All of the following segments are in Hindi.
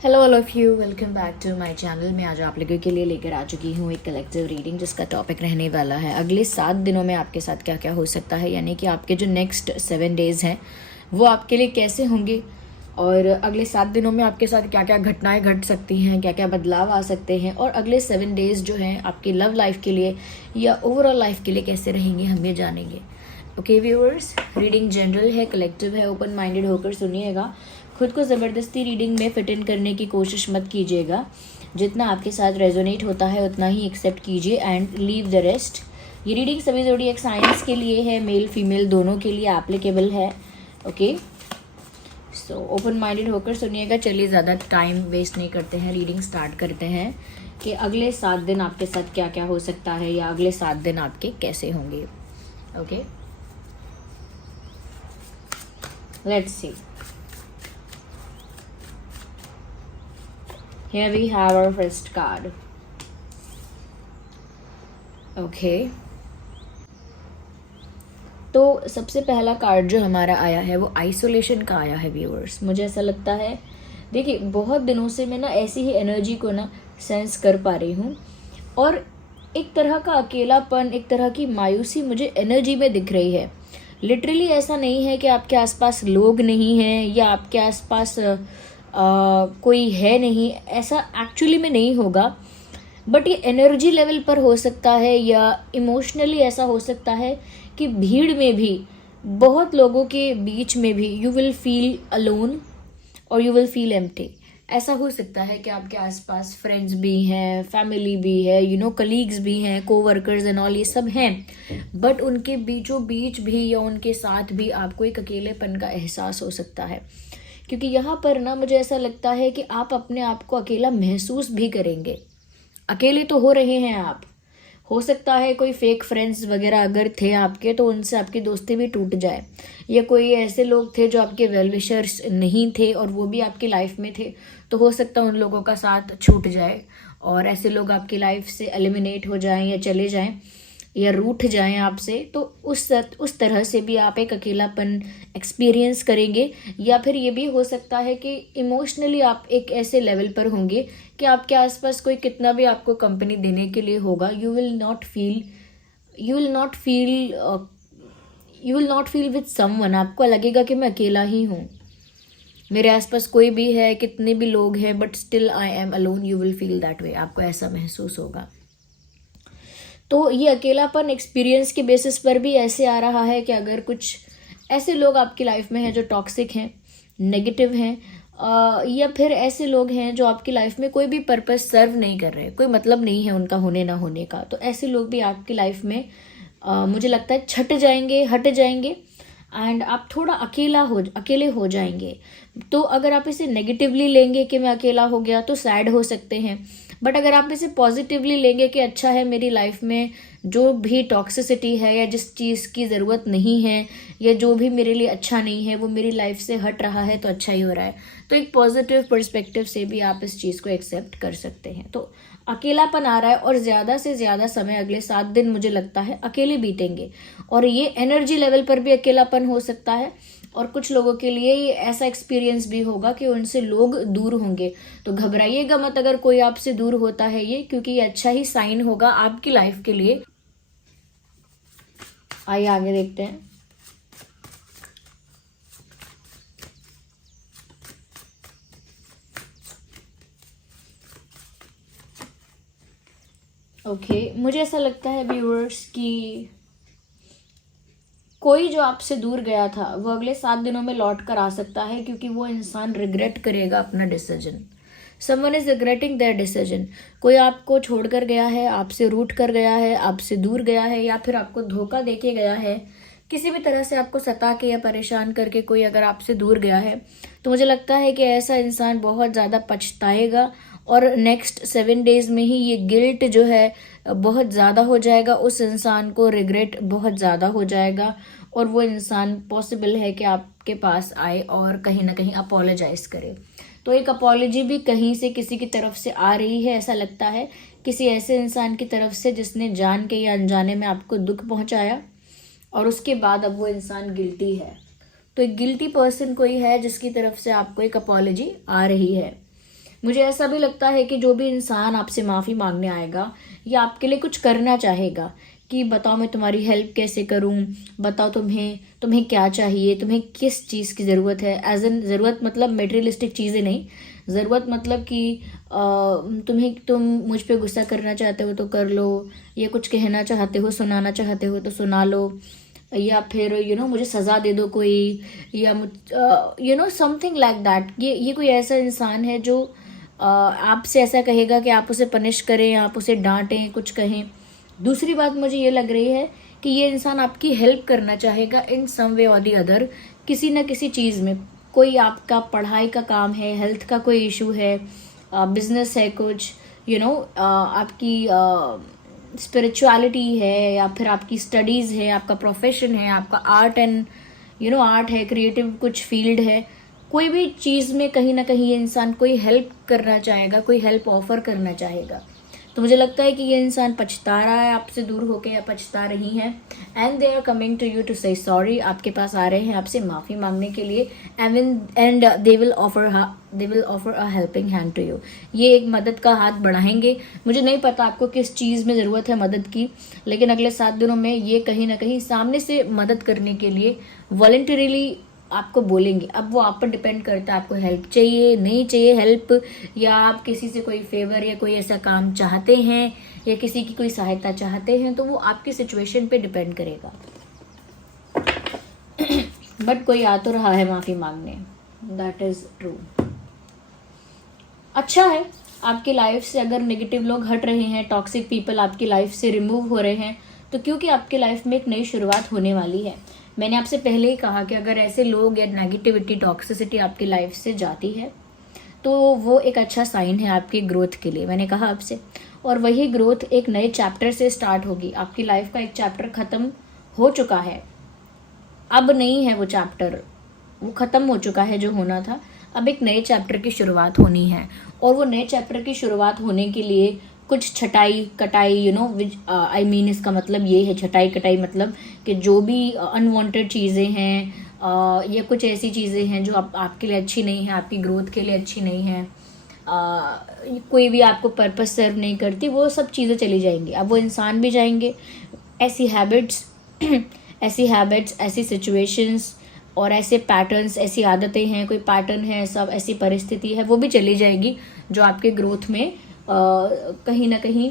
Hello all of you, welcome back to my channel. मैं आज आप लोगों के लिए लेकर आ चुकी हूँ एक कलेक्टिव रीडिंग जिसका टॉपिक रहने वाला है अगले 7 दिनों में आपके साथ क्या क्या हो सकता है, यानी कि आपके जो नेक्स्ट 7 डेज़ हैं वो आपके लिए कैसे होंगे और अगले 7 दिनों में आपके साथ क्या क्या घटनाएं घट सकती हैं, क्या क्या बदलाव आ सकते हैं और अगले 7 डेज़ जो हैं आपकी लव लाइफ के लिए या ओवरऑल लाइफ के लिए कैसे रहेंगे हम ये जानेंगे। ओके व्यूअर्स, रीडिंग जनरल है, कलेक्टिव है, ओपन माइंडेड होकर सुनिएगा। खुद को ज़बरदस्ती रीडिंग में फिट इन करने की कोशिश मत कीजिएगा। जितना आपके साथ रेजोनेट होता है उतना ही एक्सेप्ट कीजिए एंड लीव द रेस्ट। ये रीडिंग सभी ज़ोडिएक साइंस के लिए है, मेल फीमेल दोनों के लिए एप्लीकेबल है। ओके, सो ओपन माइंडेड होकर सुनिएगा। चलिए ज़्यादा टाइम वेस्ट नहीं करते हैं, रीडिंग स्टार्ट करते हैं कि अगले 7 दिन आपके साथ क्या क्या हो सकता है या अगले 7 दिन आपके कैसे होंगे। Okay, let's see. Here we have our first card. Okay. तो सबसे पहला कार्ड जो हमारा आया है वो आइसोलेशन का आया है व्यूअर्स। मुझे ऐसा लगता है, देखिए बहुत दिनों से मैं ना ऐसी ही एनर्जी को ना सेंस कर पा रही हूँ और एक तरह का अकेलापन, एक तरह की मायूसी मुझे एनर्जी में दिख रही है। लिटरली ऐसा नहीं है कि आपके आसपास लोग नहीं हैं या आपके आसपास कोई है नहीं, ऐसा एक्चुअली में नहीं होगा, बट ये एनर्जी लेवल पर हो सकता है या इमोशनली ऐसा हो सकता है कि भीड़ में भी, बहुत लोगों के बीच में भी यू विल फील अलोन और यू विल फील एम्प्टी। ऐसा हो सकता है कि आपके आसपास फ्रेंड्स भी हैं, फैमिली भी है, कलीग्स भी हैं, कोवर्कर्स एंड ऑल, ये सब हैं, बट उनके बीचों बीच भी या उनके साथ भी आपको एक अकेलेपन का एहसास हो सकता है। क्योंकि यहाँ पर ना मुझे ऐसा लगता है कि आप अपने आप को अकेला महसूस भी करेंगे। अकेले तो हो रहे हैं आप, हो सकता है कोई फेक फ्रेंड्स वगैरह अगर थे आपके तो उनसे आपकी दोस्ती भी टूट जाए, या कोई ऐसे लोग थे जो आपके वेल विशर्स नहीं थे और वो भी आपकी लाइफ में थे, तो हो सकता है उन लोगों का साथ छूट जाए और ऐसे लोग आपकी लाइफ से एलिमिनेट हो जाएं या चले जाएं या रूठ जाएं आपसे। तो उस तरह से भी आप एक अकेलापन एक्सपीरियंस करेंगे, या फिर ये भी हो सकता है कि इमोशनली आप एक ऐसे लेवल पर होंगे कि आपके आसपास कोई कितना भी आपको कंपनी देने के लिए होगा, you will not feel with someone. आपको लगेगा कि मैं अकेला ही हूँ, मेरे आसपास कोई भी है, कितने भी लोग हैं, but still I am alone. You will feel that way, आपको ऐसा महसूस होगा। तो ये अकेलापन एक्सपीरियंस के बेसिस पर भी ऐसे आ रहा है कि अगर कुछ ऐसे लोग आपकी लाइफ में हैं जो टॉक्सिक हैं, नेगेटिव हैं, या फिर ऐसे लोग हैं जो आपकी लाइफ में कोई भी पर्पस सर्व नहीं कर रहे, कोई मतलब नहीं है उनका होने ना होने का, तो ऐसे लोग भी आपकी लाइफ में मुझे लगता है हट जाएंगे एंड आप थोड़ा अकेले हो जाएंगे। तो अगर आप इसे नेगेटिवली लेंगे कि मैं अकेला हो गया तो सैड हो सकते हैं, बट अगर आप इसे पॉजिटिवली लेंगे कि अच्छा है, मेरी लाइफ में जो भी टॉक्सिसिटी है या जिस चीज़ की ज़रूरत नहीं है या जो भी मेरे लिए अच्छा नहीं है वो मेरी लाइफ से हट रहा है, तो अच्छा ही हो रहा है, तो एक पॉजिटिव पर्सपेक्टिव से भी आप इस चीज़ को एक्सेप्ट कर सकते हैं। तो अकेलापन आ रहा है और ज़्यादा से ज़्यादा समय अगले 7 दिन मुझे लगता है अकेले बीतेंगे, और ये एनर्जी लेवल पर भी अकेलापन हो सकता है और कुछ लोगों के लिए ये ऐसा एक्सपीरियंस भी होगा कि उनसे लोग दूर होंगे। तो घबराइएगा मत अगर कोई आपसे दूर होता है ये, क्योंकि ये अच्छा ही साइन होगा आपकी लाइफ के लिए। आइए आगे देखते हैं। ओके, मुझे ऐसा लगता है व्यूअर्स कि कोई जो आपसे दूर गया था वो अगले 7 दिनों में लौट कर आ सकता है, क्योंकि वो इंसान रिग्रेट करेगा अपना decision. Someone is regretting there decision. कोई आपको छोड़कर गया है, आपसे रूठ कर गया है, आपसे दूर गया है, या फिर आपको धोखा देके गया है, किसी भी तरह से आपको सता के या परेशान करके कोई अगर आपसे दूर गया है, तो मुझे लगता है कि ऐसा इंसान बहुत ज़्यादा पछताएगा और नेक्स्ट 7 डेज में ही ये गिल्ट जो है बहुत ज़्यादा हो जाएगा, उस इंसान को रिग्रेट बहुत ज़्यादा हो जाएगा और वो इंसान पॉसिबल है कि आपके पास आए और कहीं ना कहीं अपोलोजाइज करे। तो एक अपॉलोजी भी कहीं से किसी की तरफ से आ रही है, ऐसा लगता है किसी ऐसे इंसान की तरफ से जिसने जान के या अनजाने में आपको दुख पहुंचाया और उसके बाद अब वो इंसान गिल्टी है। तो एक गिल्टी पर्सन कोई है जिसकी तरफ से आपको एक अपॉलोजी आ रही है। मुझे ऐसा भी लगता है कि जो भी इंसान आपसे माफ़ी मांगने आएगा या आपके लिए कुछ करना चाहेगा कि बताओ मैं तुम्हारी हेल्प कैसे करूं, बताओ तुम्हें तुम्हें क्या चाहिए, तुम्हें किस चीज़ की ज़रूरत है, एज एन ज़रूरत मतलब मेटेरियलिस्टिक चीज़ें नहीं, ज़रूरत मतलब कि तुम मुझ पे गुस्सा करना चाहते हो तो कर लो, या कुछ कहना चाहते हो, सुनाना चाहते हो तो सुना लो, या फिर मुझे सज़ा दे दो कोई, या समथिंग लाइक दैट। ये कोई ऐसा इंसान है जो आपसे ऐसा कहेगा कि आप उसे पनिश करें, आप उसे डांटें, कुछ कहें। दूसरी बात मुझे ये लग रही है कि ये इंसान आपकी हेल्प करना चाहेगा इन सम वे और दी अदर, किसी न किसी चीज़ में। कोई आपका पढ़ाई का काम है, हेल्थ का कोई इशू है, बिजनेस है कुछ, आपकी स्पिरिचुअलिटी है, या फिर आपकी स्टडीज़ है, आपका प्रोफेशन है, आपका आर्ट एंड आर्ट है, क्रिएटिव कुछ फील्ड है। कोई भी चीज़ में कहीं ना कहीं ये इंसान कोई हेल्प करना चाहेगा, कोई हेल्प ऑफर करना चाहेगा। तो मुझे लगता है कि ये इंसान पछता रहा है आपसे दूर होके, या पछता रही है, and they are coming to you to say sorry. आपके पास आ रहे हैं आपसे माफ़ी मांगने के लिए, and they will offer a helping hand to you. ये एक मदद का हाथ बढ़ाएंगे। मुझे नहीं पता आपको किस चीज़ में ज़रूरत है मदद की, लेकिन अगले 7 दिनों में ये कहीं ना कहीं सामने से मदद करने के लिए वॉलंटरीली आपको बोलेंगे। अब वो आप पर डिपेंड करता है, आपको हेल्प चाहिए नहीं चाहिए हेल्प, या आप किसी से कोई फेवर या कोई ऐसा काम चाहते हैं, या किसी की कोई सहायता चाहते हैं, तो वो आपकी सिचुएशन पे डिपेंड करेगा। बट कोई आ तो रहा है माफ़ी मांगने, दैट इज़ ट्रू। अच्छा है, आपकी लाइफ से अगर नेगेटिव लोग हट रहे हैं, टॉक्सिक पीपल आपकी लाइफ से रिमूव हो रहे हैं, तो क्योंकि आपकी लाइफ में एक नई शुरुआत होने वाली है। मैंने आपसे पहले ही कहा कि अगर ऐसे लोग या नेगेटिविटी, टॉक्सिसिटी आपकी लाइफ से जाती है तो वो एक अच्छा साइन है आपकी ग्रोथ के लिए, मैंने कहा आपसे। और वही ग्रोथ एक नए चैप्टर से स्टार्ट होगी। आपकी लाइफ का एक चैप्टर ख़त्म हो चुका है, अब नहीं है वो चैप्टर, वो ख़त्म हो चुका है जो होना था। अब एक नए चैप्टर की शुरुआत होनी है, और वो नए चैप्टर की शुरुआत होने के लिए कुछ छटाई कटाई आई मीन इसका मतलब ये है, छटाई कटाई मतलब कि जो भी अनवांटेड चीज़ें हैं या कुछ ऐसी चीज़ें हैं जो आपके लिए अच्छी नहीं है, आपकी ग्रोथ के लिए अच्छी नहीं है, कोई भी आपको पर्पस सर्व नहीं करती, वो सब चीज़ें चली जाएंगी। अब वो इंसान भी जाएंगे, ऐसी हैबिट्स ऐसी सिचुएशंस और ऐसे पैटर्न्स, ऐसी आदतें हैं, कोई पैटर्न है, सब ऐसी परिस्थिति है, वो भी चली जाएगी जो आपके ग्रोथ में कहीं ना कहीं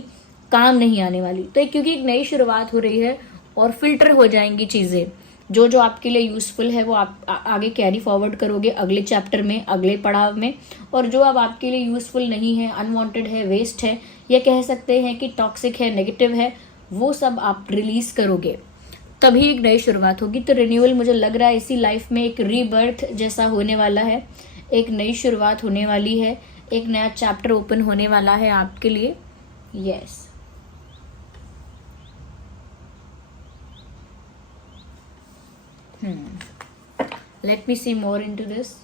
काम नहीं आने वाली। तो क्योंकि एक नई शुरुआत हो रही है और फिल्टर हो जाएंगी चीज़ें, जो आपके लिए यूज़फुल है वो आप आगे कैरी फॉरवर्ड करोगे अगले चैप्टर में, अगले पड़ाव में, और जो अब आपके लिए यूज़फुल नहीं है, अनवांटेड है, वेस्ट है, या कह सकते हैं कि टॉक्सिक है, नेगेटिव है, वो सब आप रिलीज़ करोगे, तभी एक नई शुरुआत होगी। तो रिन्यूअल मुझे लग रहा है इसी लाइफ में एक रीबर्थ जैसा होने वाला है, एक नई शुरुआत होने वाली है, एक नया चैप्टर ओपन होने वाला है आपके लिए। Yes let me see more into this.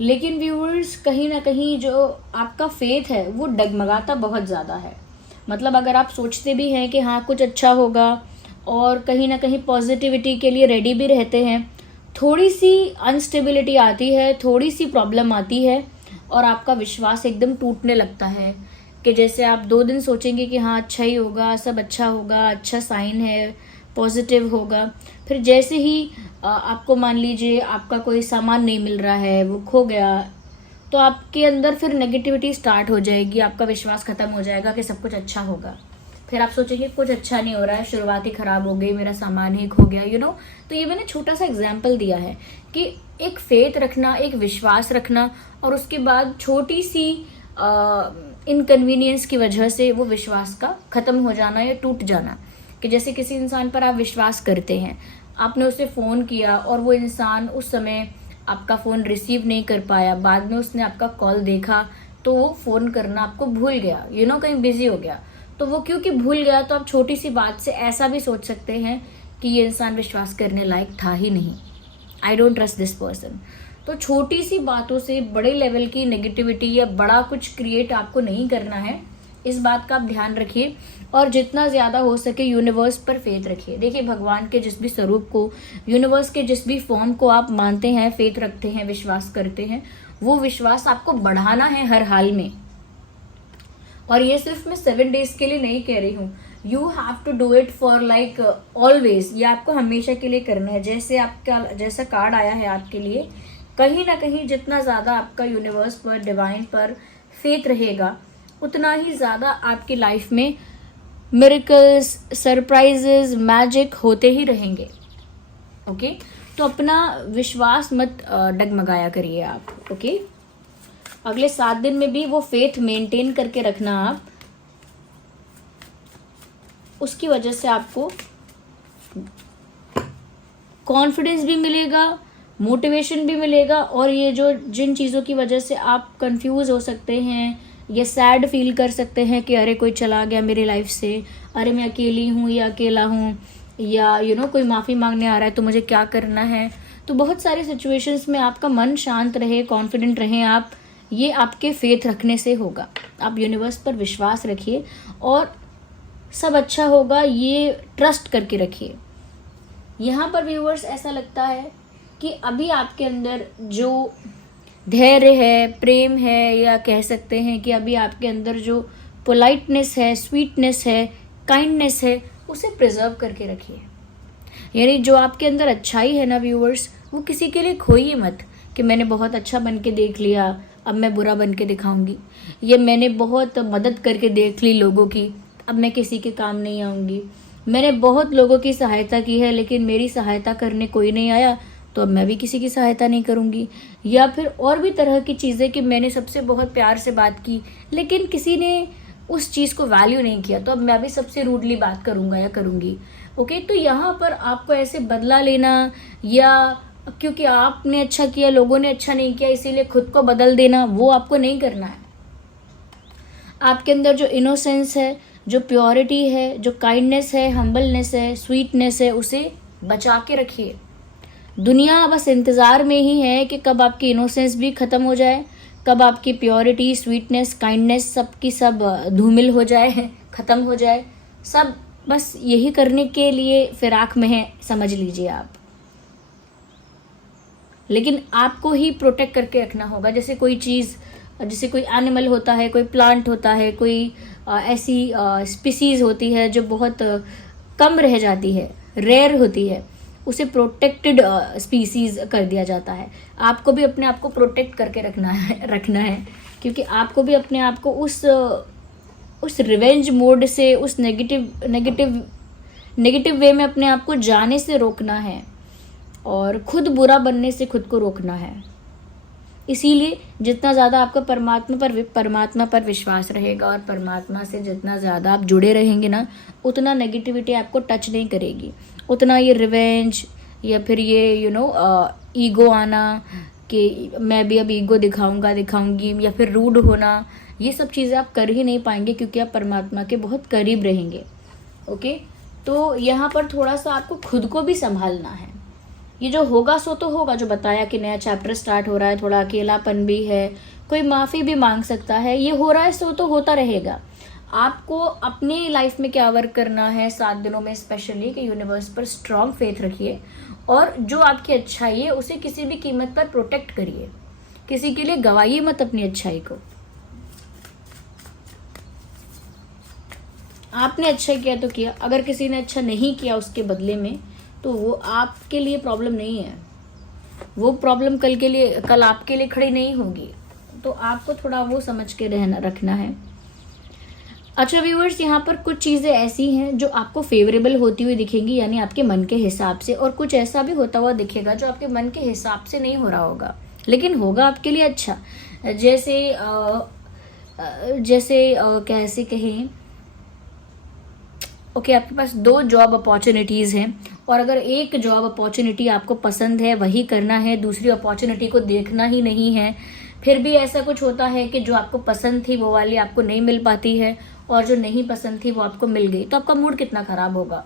लेकिन व्यूअर्स, कहीं ना कहीं जो आपका फेथ है वो डगमगाता बहुत ज़्यादा है। मतलब अगर आप सोचते भी हैं कि हाँ कुछ अच्छा होगा और कहीं ना कहीं पॉजिटिविटी के लिए रेडी भी रहते हैं, थोड़ी सी अनस्टेबिलिटी आती है, थोड़ी सी प्रॉब्लम आती है और आपका विश्वास एकदम टूटने लगता है कि जैसे आप 2 दिन सोचेंगे कि हाँ अच्छा ही होगा, सब अच्छा होगा, अच्छा साइन है, पॉजिटिव होगा, फिर जैसे ही आपको मान लीजिए आपका कोई सामान नहीं मिल रहा है, वो खो गया, तो आपके अंदर फिर नेगेटिविटी स्टार्ट हो जाएगी, आपका विश्वास खत्म हो जाएगा कि सब कुछ अच्छा होगा। फिर आप सोचेंगे कुछ अच्छा नहीं हो रहा है, शुरुआत ही खराब हो गई, मेरा सामान ही खो गया, तो ये मैंने छोटा सा एग्जाम्पल दिया है कि एक फेथ रखना, एक विश्वास रखना, और उसके बाद छोटी सी इनकन्वीनियंस की वजह से वो विश्वास का ख़त्म हो जाना या टूट जाना। कि जैसे किसी इंसान पर आप विश्वास करते हैं, आपने उसे फ़ोन किया और वो इंसान उस समय आपका फ़ोन रिसीव नहीं कर पाया, बाद में उसने आपका कॉल देखा तो वो फ़ोन करना आपको भूल गया, कहीं बिजी हो गया, तो वो क्योंकि भूल गया, तो आप छोटी सी बात से ऐसा भी सोच सकते हैं कि ये इंसान विश्वास करने लायक था ही नहीं, I don't trust this person. तो छोटी सी बातों से बड़े लेवल की नेगेटिविटी या बड़ा कुछ क्रिएट आपको नहीं करना है, इस बात का आप ध्यान रखिए। और जितना ज़्यादा हो सके यूनिवर्स पर फेथ रखिए। देखिए, भगवान के जिस भी स्वरूप को, यूनिवर्स के जिस भी फॉर्म को आप मानते हैं, फेथ रखते हैं, विश्वास करते हैं, वो विश्वास आपको बढ़ाना है हर हाल में। और ये सिर्फ मैं 7 डेज के लिए नहीं कह रही हूँ, you have to do it for like always. ये आपको हमेशा के लिए करना है। जैसे आपका जैसा कार्ड आया है आपके लिए, कहीं ना कहीं जितना ज़्यादा आपका यूनिवर्स पर, डिवाइन पर फेथ रहेगा, उतना ही ज़्यादा आपकी लाइफ में मिरेकल्स, सरप्राइजेस, मैजिक होते ही रहेंगे। ओके, तो अपना विश्वास मत डगमगाया करिए आप। ओके, अगले 7 दिन में भी वो फेथ मेंटेन करके रखना आप। उसकी वजह से आपको कॉन्फिडेंस भी मिलेगा, मोटिवेशन भी मिलेगा। और ये जो जिन चीज़ों की वजह से आप कंफ्यूज हो सकते हैं या सैड फील कर सकते हैं कि अरे कोई चला गया मेरी लाइफ से, अरे मैं अकेली हूँ या अकेला हूँ, या कोई माफ़ी मांगने आ रहा है तो मुझे क्या करना है, तो बहुत सारे सिचुएशंस में आपका मन शांत रहे, कॉन्फिडेंट रहें आप। ये आपके फेथ रखने से होगा। आप यूनिवर्स पर विश्वास रखिए और सब अच्छा होगा, ये ट्रस्ट करके रखिए। यहाँ पर व्यूअर्स ऐसा लगता है कि अभी आपके अंदर जो धैर्य है, प्रेम है, या कह सकते हैं कि अभी आपके अंदर जो पोलाइटनेस है, स्वीटनेस है, काइंडनेस है, उसे प्रिजर्व करके रखिए। यानी जो आपके अंदर अच्छाई है ना व्यूअर्स, वो किसी के लिए खोइए मत कि मैंने बहुत अच्छा बन के देख लिया, अब मैं बुरा बन के दिखाऊंगी, ये मैंने बहुत मदद करके देख ली लोगों की, अब मैं किसी के काम नहीं आऊँगी, मैंने बहुत लोगों की सहायता की है लेकिन मेरी सहायता करने कोई नहीं आया, तो अब मैं भी किसी की सहायता नहीं करूँगी। या फिर और भी तरह की चीज़ें कि मैंने सबसे बहुत प्यार से बात की लेकिन किसी ने उस चीज़ को वैल्यू नहीं किया, तो अब मैं भी सबसे रूडली बात करूँगा या करूँगी। ओके, तो यहाँ पर आपको ऐसे बदला लेना या क्योंकि आपने अच्छा किया, लोगों ने अच्छा नहीं किया, इसीलिए खुद को बदल देना, वो आपको नहीं करना है। आपके अंदर जो इनोसेंस है, जो प्योरिटी है, जो काइंडनेस है, हम्बलनेस है, स्वीटनेस है, उसे बचा के रखिए। दुनिया बस इंतज़ार में ही है कि कब आपकी इनोसेंस भी ख़त्म हो जाए, कब आपकी प्योरिटी, स्वीटनेस, काइंडनेस सब की सब धूमिल हो जाए, ख़त्म हो जाए। सब बस यही करने के लिए फिराक में है, समझ लीजिए आप। लेकिन आपको ही प्रोटेक्ट करके रखना होगा। जैसे कोई चीज़, जैसे कोई एनिमल होता है, कोई प्लांट होता है, कोई ऐसी स्पीसीज़ होती है जो बहुत कम रह जाती है, रेयर होती है, उसे प्रोटेक्टेड स्पीसीज कर दिया जाता है। आपको भी अपने आप को प्रोटेक्ट करके रखना है क्योंकि आपको भी अपने आप को उस रिवेंज मोड से, उस नेगेटिव वे में अपने आप को जाने से रोकना है और खुद बुरा बनने से खुद को रोकना है। इसीलिए जितना ज़्यादा आपका परमात्मा पर विश्वास रहेगा और परमात्मा से जितना ज़्यादा आप जुड़े रहेंगे ना, उतना नेगेटिविटी आपको टच नहीं करेगी, उतना ये रिवेंज या फिर ये ईगो आना कि मैं भी अब ईगो दिखाऊंगी या फिर रूड होना, ये सब चीज़ें आप कर ही नहीं पाएंगे क्योंकि आप परमात्मा के बहुत करीब रहेंगे। ओके, तो यहाँ पर थोड़ा सा आपको खुद को भी संभालना है। ये जो होगा सो तो होगा, जो बताया कि नया चैप्टर स्टार्ट हो रहा है, थोड़ा अकेलापन भी है, कोई माफ़ी भी मांग सकता है, ये हो रहा है सो तो होता रहेगा। आपको अपनी लाइफ में क्या वर्क करना है 7 दिनों में स्पेशली कि यूनिवर्स पर स्ट्रॉन्ग फेथ रखिए और जो आपकी अच्छाई है उसे किसी भी कीमत पर प्रोटेक्ट करिए, किसी के लिए गवाइए मत अपनी अच्छाई को। आपने अच्छा किया तो किया, अगर किसी ने अच्छा नहीं किया उसके बदले में, तो वो आपके लिए प्रॉब्लम नहीं है, वो प्रॉब्लम कल आपके लिए खड़ी नहीं होगी। तो आपको थोड़ा वो समझ के रखना है। अच्छा व्यूअर्स, यहाँ पर कुछ चीज़ें ऐसी हैं जो आपको फेवरेबल होती हुई दिखेंगी, यानी आपके मन के हिसाब से, और कुछ ऐसा भी होता हुआ दिखेगा जो आपके मन के हिसाब से नहीं हो रहा होगा लेकिन होगा आपके लिए अच्छा। जैसे कैसे कहें, ओके, आपके पास 2 जॉब अपॉर्चुनिटीज़ हैं और अगर एक जॉब अपॉर्चुनिटी आपको पसंद है, वही करना है, दूसरी अपॉर्चुनिटी को देखना ही नहीं है, फिर भी ऐसा कुछ होता है कि जो आपको पसंद थी वो वाली आपको नहीं मिल पाती है और जो नहीं पसंद थी वो आपको मिल गई, तो आपका मूड कितना ख़राब होगा।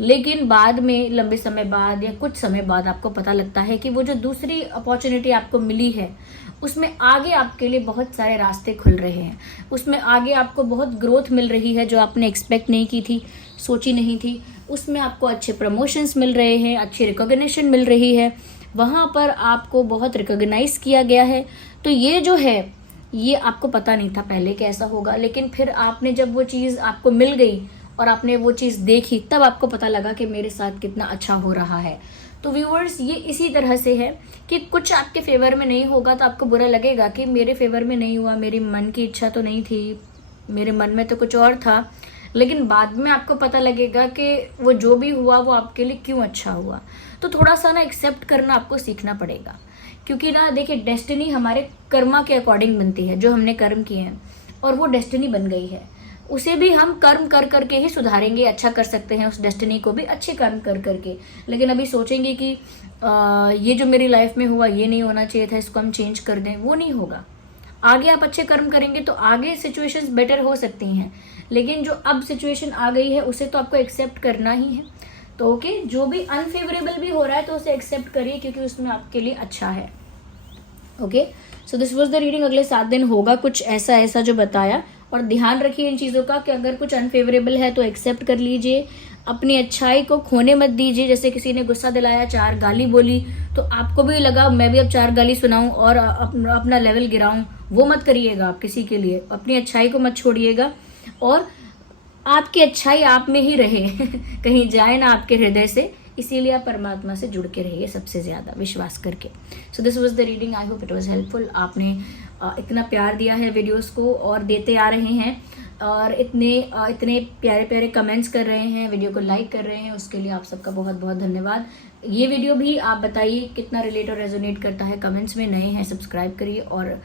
लेकिन बाद में लंबे समय बाद या कुछ समय बाद आपको पता लगता है कि वो जो दूसरी अपॉर्चुनिटी आपको मिली है उसमें आगे आपके लिए बहुत सारे रास्ते खुल रहे हैं, उसमें आगे आपको बहुत ग्रोथ मिल रही है जो आपने एक्सपेक्ट नहीं की थी, सोची नहीं थी। उसमें आपको अच्छे प्रमोशंस मिल रहे हैं, अच्छी रिकॉग्निशन मिल रही है, वहाँ पर आपको बहुत रिकॉग्नाइज किया गया है। तो ये जो है ये आपको पता नहीं था पहले कैसा होगा, लेकिन फिर आपने जब वो चीज़ आपको मिल गई और आपने वो चीज़ देखी तब आपको पता लगा कि मेरे साथ कितना अच्छा हो रहा है। तो व्यूअर्स ये इसी तरह से है कि कुछ आपके फेवर में नहीं होगा तो आपको बुरा लगेगा कि मेरे फेवर में नहीं हुआ, मेरी मन की इच्छा तो नहीं थी, मेरे मन में तो कुछ और था। लेकिन बाद में आपको पता लगेगा कि वो जो भी हुआ वो आपके लिए क्यों अच्छा हुआ। तो थोड़ा सा ना एक्सेप्ट करना आपको सीखना पड़ेगा, क्योंकि ना देखिए डेस्टिनी हमारे कर्मा के अकॉर्डिंग बनती है, जो हमने कर्म किए हैं और वो डेस्टिनी बन गई है, उसे भी हम कर्म कर करके ही सुधारेंगे, अच्छा कर सकते हैं उस डेस्टिनी को भी अच्छे कर्म कर करके। लेकिन अभी सोचेंगे कि ये जो मेरी लाइफ में हुआ ये नहीं होना चाहिए था, इसको हम चेंज कर दें, वो नहीं होगा। आगे आप अच्छे कर्म करेंगे तो आगे सिचुएशंस बेटर हो सकती हैं, लेकिन जो अब सिचुएशन आ गई है उसे तो आपको एक्सेप्ट करना ही है। तो ओके, जो भी अनफेवरेबल भी हो रहा है तो उसे एक्सेप्ट करिए, क्योंकि उसमें आपके लिए अच्छा है। Okay, so this was the reading. अगले 7 दिन होगा कुछ ऐसा जो बताया, और ध्यान रखिए इन चीज़ों का कि अगर कुछ अनफेवरेबल है तो एक्सेप्ट कर लीजिए, अपनी अच्छाई को खोने मत दीजिए। जैसे किसी ने गुस्सा दिलाया, 4 गाली बोली, तो आपको भी लगा मैं भी अब 4 गाली सुनाऊं और अपना लेवल गिराऊं, वो मत करिएगा आप किसी के लिए। अपनी अच्छाई को मत छोड़िएगा और आपकी अच्छाई आप में ही रहे कहीं जाए ना आपके हृदय से। इसीलिए आप परमात्मा से जुड़ के रहिए सबसे ज़्यादा विश्वास करके। So this was the reading, I hope it was helpful. आपने इतना प्यार दिया है वीडियोस को और देते आ रहे हैं, और इतने प्यारे प्यारे कमेंट्स कर रहे हैं, वीडियो को लाइक कर रहे हैं, उसके लिए आप सबका बहुत बहुत धन्यवाद। ये वीडियो भी आप बताइए कितना रिलेट और रेजोनेट करता है, कमेंट्स में। नए हैं सब्सक्राइब करिए, और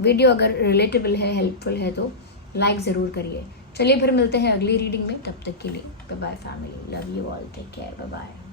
वीडियो अगर रिलेटेबल है, हेल्पफुल है तो लाइक ज़रूर करिए। चलिए फिर मिलते हैं अगली रीडिंग में, तब तक के लिए bye bye family, love you all, take care, bye bye.